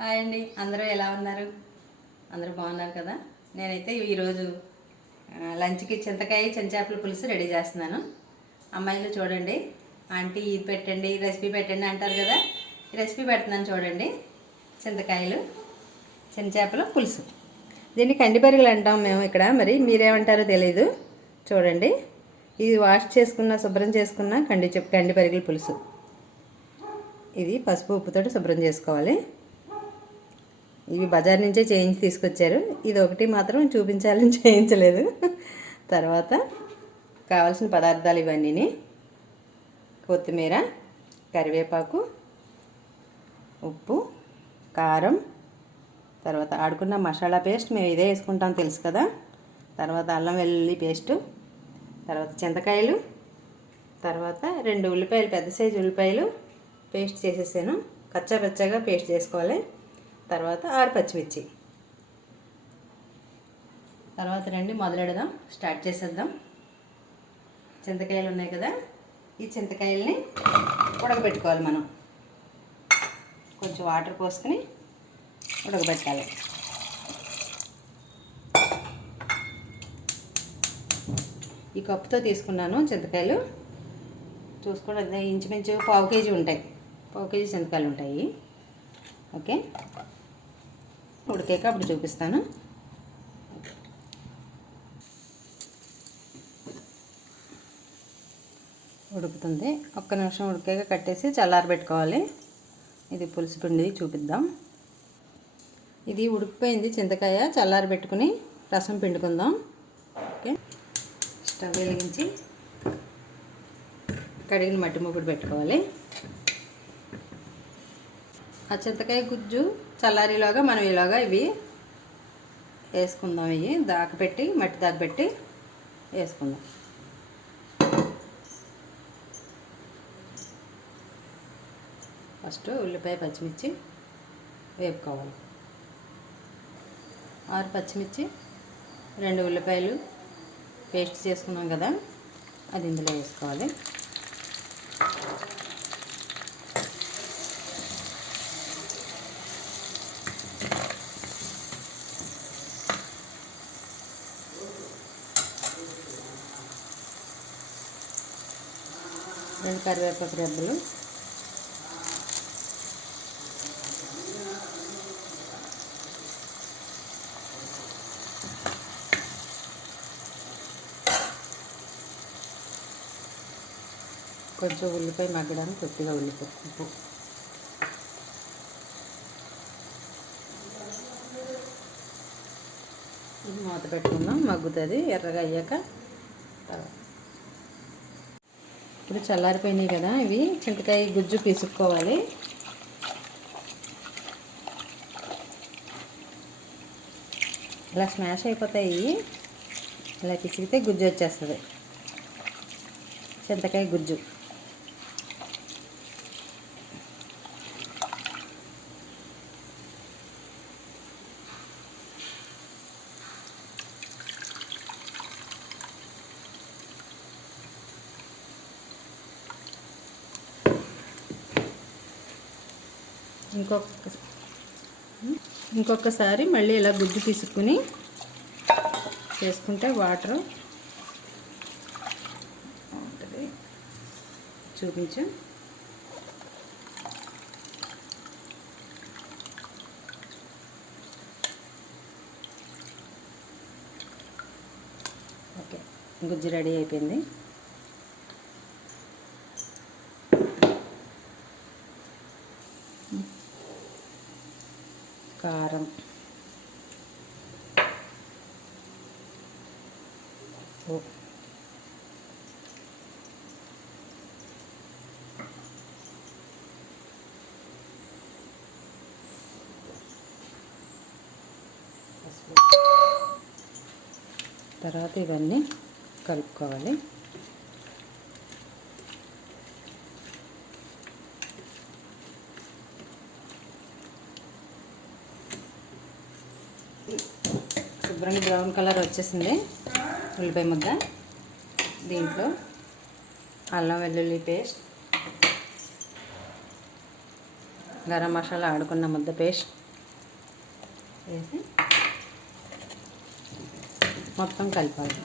Hi అండి, అందరూ ఎలా ఉన్నారు? అందరూ బాగున్నారు కదా? నేనైతే ఈరోజు లంచ్కి చింతకాయ చెంచాపల పులుసు రెడీ చేస్తున్నాను. అమ్మాయిలు చూడండి, ఆంటీ ఇది పెట్టండి రెసిపీ పెట్టండి అంటారు కదా, ఈ రెసిపీ పెడుతున్నాను చూడండి. చింతకాయలు చెంచాపల పులుసు, దీన్ని కందిపరిగలు అంటాం మేము ఇక్కడ, మరి మీరేమంటారో తెలీదు. చూడండి, ఇది వాష్ చేసుకున్న శుభ్రం చేసుకున్న కందిపరిగల పులుసు. ఇది పసుపు ఉప్పుతోటి శుభ్రం చేసుకోవాలి. ఇవి బజార్ నుంచే చేయించి తీసుకొచ్చారు. ఇది ఒకటి మాత్రం చూపించాలని చేయించలేదు. తర్వాత కావాల్సిన పదార్థాలు ఇవన్నీ: కొత్తిమీర, కరివేపాకు, ఉప్పు, కారం, తర్వాత ఆడుకున్న మసాలా పేస్ట్, మేము ఇదే వేసుకుంటాం తెలుసు కదా. తర్వాత అల్లం వెల్లుల్లి పేస్టు, తర్వాత చింతకాయలు, తర్వాత 2 ఉల్లిపాయలు, పెద్ద సైజు ఉల్లిపాయలు పేస్ట్ చేసేసాను. కచ్చాపచ్చాగా పేస్ట్ చేసుకోవాలి. తర్వాత 6 పచ్చిమిర్చి. తర్వాత రండి మొదలెడదాం, స్టార్ట్ చేసేద్దాం. చింతకాయలు ఉన్నాయి కదా, ఈ చింతకాయల్ని ఉడకబెట్టుకోవాలి. మనం కొంచెం వాటర్ పోసుకొని ఉడకబెట్టాలి. ఈ కప్పుతో తీసుకున్నాను చింతకాయలు. చూసుకోండి, ఇంచుమించు పావు కేజీ ఉంటాయి, పావు కేజీ చింతకాయలు ఉంటాయి. ఓకే, ఉడికాక అప్పుడు చూపిస్తాను. ఉడుకుతుంది, ఒక్క నిమిషం ఉడికాక కట్టేసి చల్లారబెట్టుకోవాలి. ఇది పులుసు పిండి చూపిద్దాం. ఇది ఉడికిపోయింది చింతకాయ, చల్లారబెట్టుకుని రసం పిండుకుందాం. ఓకే, స్టవ్ వెలిగించి కడిగిన మట్టి మూకుడు పెట్టుకోవాలి. ఆ చింతకాయ గుజ్జు చల్లారిలోగా మనం ఇలాగా ఇవి వేసుకుందాం. ఇవి దాకపెట్టి మట్టి దాకపెట్టి వేసుకుందాం. ఫస్ట్ ఉల్లిపాయ పచ్చిమిర్చి వేపుకోవాలి. 6 పచ్చిమిర్చి, 2 ఉల్లిపాయలు పేస్ట్ చేసుకున్నాం కదా, అది ఇందులో వేసుకోవాలి. రెండు కరివేపాకు రెబ్బలు, కొంచెం ఉల్లిపాయ మగ్గడానికి కొద్దిగా ఉల్లిపాయ ఉప్పు, ఇది మూత పెట్టుకుందాం. మగ్గుతుంది ఎర్రగా అయ్యాక. తర్వాత ఇప్పుడు చల్లారిపోయినాయి కదా, ఇవి చింతకాయ గుజ్జు పిసుక్కోవాలి. ఇలా స్మాష్ అయిపోతాయి. ఇలా పిసికితే గుజ్జు వచ్చేస్తుంది, చింతకాయ గుజ్జు. ఇంకొకసారి మళ్ళీ ఇలా గుజ్జు తీసుకుని చేసుకుంటే వాటర్ ఉంటుంది. చూపించు. ఓకే, గుజ్జు రెడీ అయిపోయింది. కారం, తర్వాత ఇవన్నీ కలుపుకోవాలి. శుభ్రంగా బ్రౌన్ కలర్ వచ్చేసింది ఉల్లిపాయ ముద్ద. దీంట్లో అల్లం వెల్లుల్లి పేస్ట్, గరం మసాలా ఆడుకున్న ముద్ద పేస్ట్, వేసి మొత్తం కలపాలి.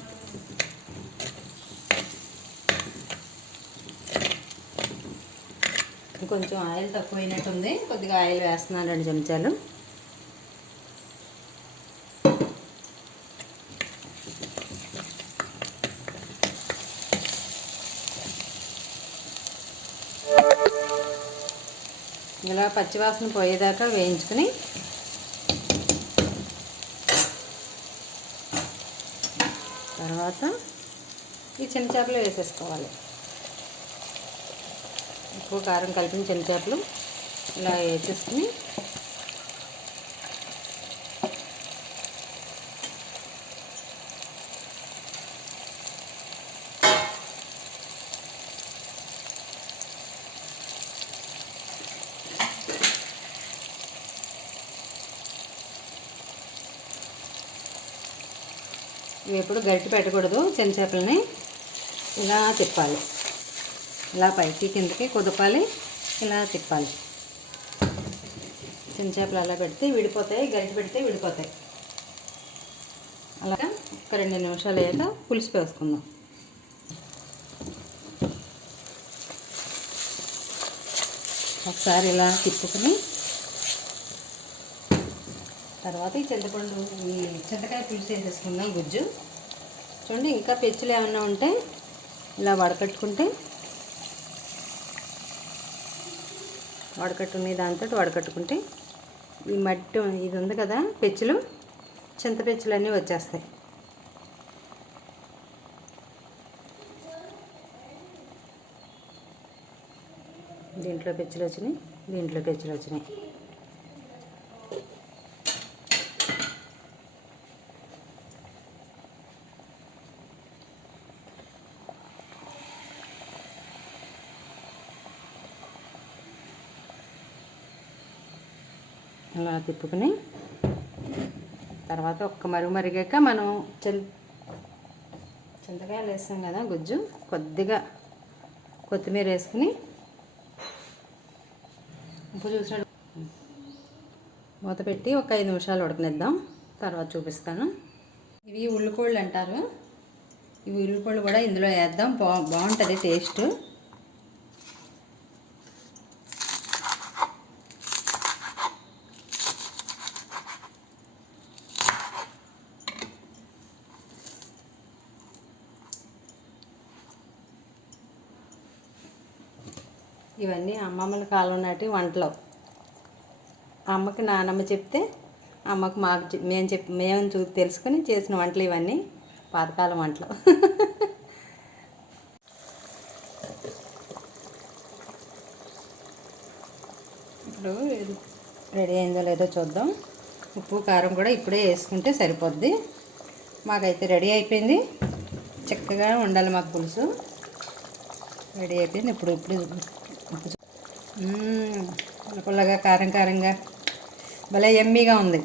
కొంచెం ఆయిల్ తక్కువైనట్టుంది, కొద్దిగా ఆయిల్ వేస్తున్నాను 2 చెంచాలు. ఇలా పచ్చివాసన పోయేదాకా వేయించుకుని తర్వాత ఈ చిన్న చేపలు వేసేసుకోవాలి. ఉప్పు కారం కలిపిన చిన్న చేపలు ఇలా వేసేసుకుని ఇవి ఎప్పుడు గరిటె పెట్టకూడదు. చిన్న చేపలని ఇలా తిప్పాలి, ఇలా పైకి కిందకి కుదపాలి, ఇలా తిప్పాలి. చిన్న చేపలు అలా పెడితే విడిపోతాయి, గరిటె పెడితే విడిపోతాయి. అలాగా ఒక 2 నిమిషాలు అయ్యాక పులుసు వేసుకుందాం. ఒకసారి ఇలా తిప్పుకుని తర్వాత ఈ చింతకాయ పులుసు వేసేసుకుందాం. గుజ్జు చూడండి, ఇంకా పెచ్చులు ఏమన్నా ఉంటే ఇలా వడకట్టుకునే దాంతో వడకట్టుకుంటే ఈ మట్టి ఇది ఉంది కదా, పెచ్చులు, చింత పెచ్చులు అన్నీ వచ్చేస్తాయి. దీంట్లో పెచ్చులు వచ్చినాయి, దీంట్లో పెచ్చులు వచ్చినాయి. అలా తిప్పుకుని తర్వాత ఒక్క మరిగాక మనం చింతకాయలు వేస్తాం కదా గుజ్జు, కొద్దిగా కొత్తిమీర వేసుకుని ఉప్పు చూసినట్టు మూత పెట్టి ఒక 5 నిమిషాలు ఉడకనిద్దాం. తర్వాత చూపిస్తాను. ఇవి ఉల్లికోళ్ళు అంటారు. ఇవి ఉల్లికోళ్ళు కూడా ఇందులో వేద్దాం, బాగుంటుంది టేస్ట్. ఇవన్నీ అమ్మమ్మల కాలం నాటి వంటలు. అమ్మకి నానమ్మ చెప్తే, అమ్మకు మాకు మేము తెలుసుకొని చేసిన వంటలు ఇవన్నీ, పాతకాలం వంటలు. ఇప్పుడు రెడీ అయిందో లేదో చూద్దాం. ఉప్పు కారం కూడా ఇప్పుడే వేసుకుంటే సరిపోద్ది. మాకైతే రెడీ అయిపోయింది. చక్కగా ఉండాలి మాకు పులుసు. రెడీ అయిపోయింది. ఇప్పుడు పుల్లగా కారంగా భలే యమ్మీగా ఉంది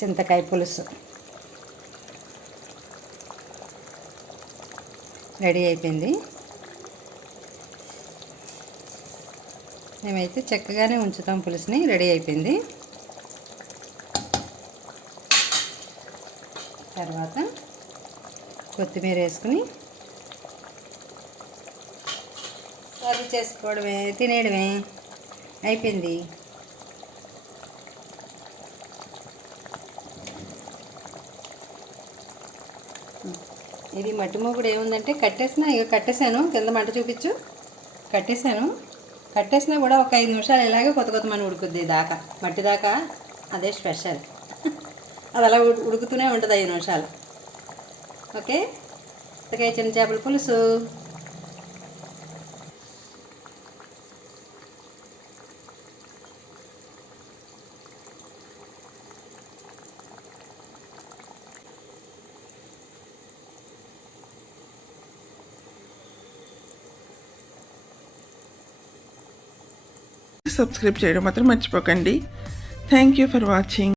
చింతకాయ పులుసు. రెడీ అయిపోయింది. మేమైతే చక్కగానే ఉంచుతాం పులుసుని. రెడీ అయిపోయింది. తర్వాత కొత్తిమీర వేసుకుని సర్వ్ చేసుకోవడమే, తినేయడమే. అయిపోయింది. ఇది మట్టి మూగుడు ఏముందంటే కట్టేసాను. కింద మంట చూపించు. కట్టేసినా కూడా ఒక 5 నిమిషాలు ఇలాగే కొత్తమని ఉడుకుద్ది దాకా, మట్టి దాకా. అదే స్పెషల్. అది అలా ఉడుకుతూనే ఉంటుంది 5 నిమిషాలు. ఓకే, చిన్న చేపల పులుసు. సబ్స్క్రైబ్ చేయడం మాత్రం మర్చిపోకండి. Thank you for watching.